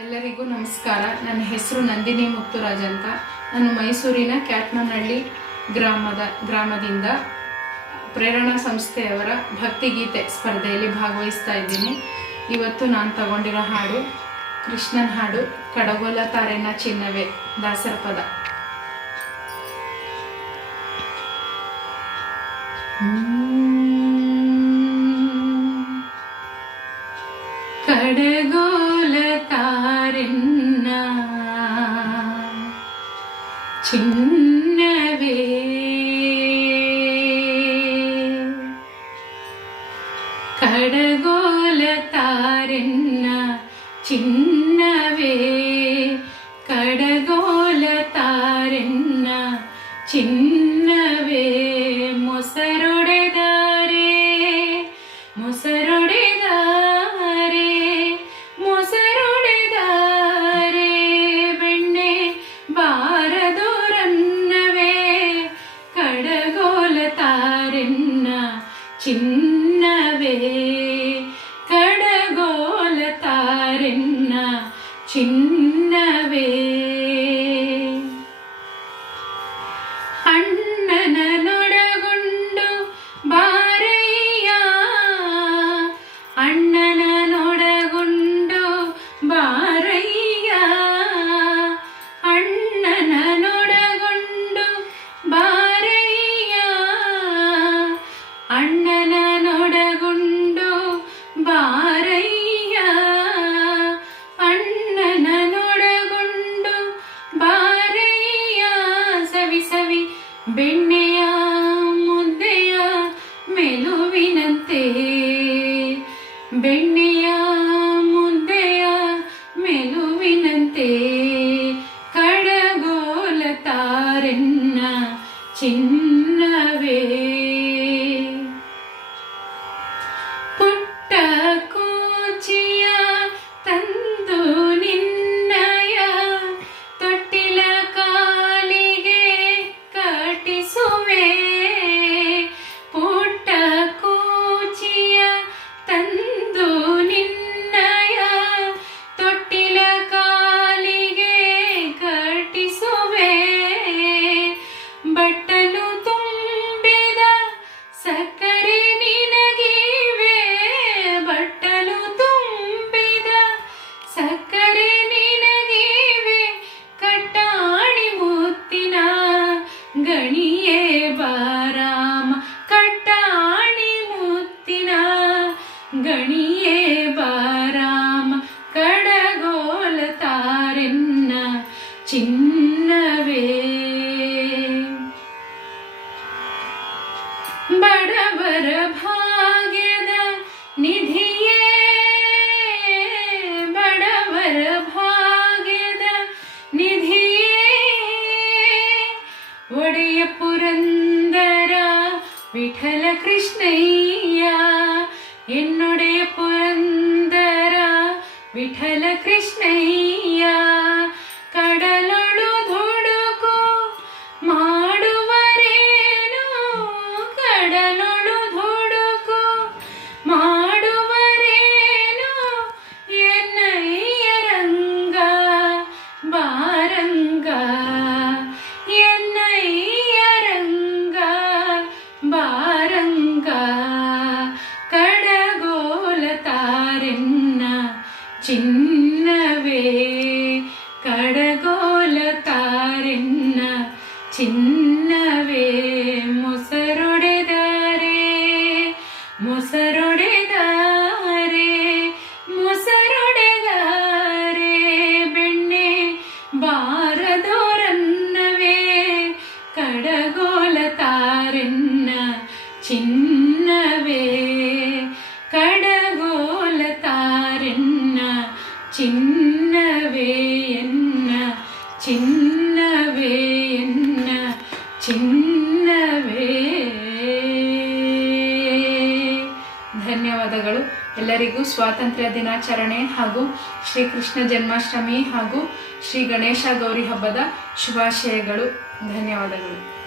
ಎಲ್ಲರಿಗೂ ನಮಸ್ಕಾರ ನನ್ನ ಹೆಸರು ನಂದಿನಿ ಮುತ್ತುರಾಜ್ ಅಂತ ನಾನು ಮೈಸೂರಿನ ಕ್ಯಾಟ್ನಹಳ್ಳಿ ಗ್ರಾಮದ ಗ್ರಾಮದಿಂದ ಪ್ರೇರಣಾ ಸಂಸ್ಥೆಯವರ ಭಕ್ತಿ ಗೀತೆ ಸ್ಪರ್ಧೆಯಲ್ಲಿ ಭಾಗವಹಿಸ್ತಾ ಇದ್ದೀನಿ ಇವತ್ತು ನಾನು ತಗೊಂಡಿರೋ ಹಾಡು ಕೃಷ್ಣನ್ ಹಾಡು ಕಡಗೋಲ ತಾರೆನ ಚಿನ್ನವೇ ದಾಸರ ಪದ ಕಡೆಗೋ ചിന്നവേ കടകോല താരെന്ന ചിന്നവേ കടകോല താരെന്ന ചിന്ന சின்னவே ಬೆಣ್ಣೆಯ ಮುದ್ದೆಯ ಮೆಲುವಿನಂತೆ ಕಡಗೋಲ ತಾರೆನ್ನ ಚಿನ್ನವೇ ये बात कृष्णैया एन्नुडे पुन्दररा विठल कृष्णै ചിന്നവേ മുസരുടെ ദാരേ മുസരുടെ ദാരേ മുസരുടെ ദാരേ ബെണ്ണെ ബാരദോരന്നവേ കടകോല താരെന്ന ചിന്നവേ കടകോല താരെന്ന ചിന്നവേ എന്ന ചിന്നവേ ಸ್ವಾತಂತ್ರ್ಯ ದಿನಾಚರಣೆ ಹಾಗೂ ಶ್ರೀಕೃಷ್ಣ ಜನ್ಮಾಷ್ಟಮಿ ಹಾಗೂ ಶ್ರೀ ಗಣೇಶ ಗೌರಿ ಹಬ್ಬದ ಶುಭಾಶಯಗಳು ಧನ್ಯವಾದಗಳು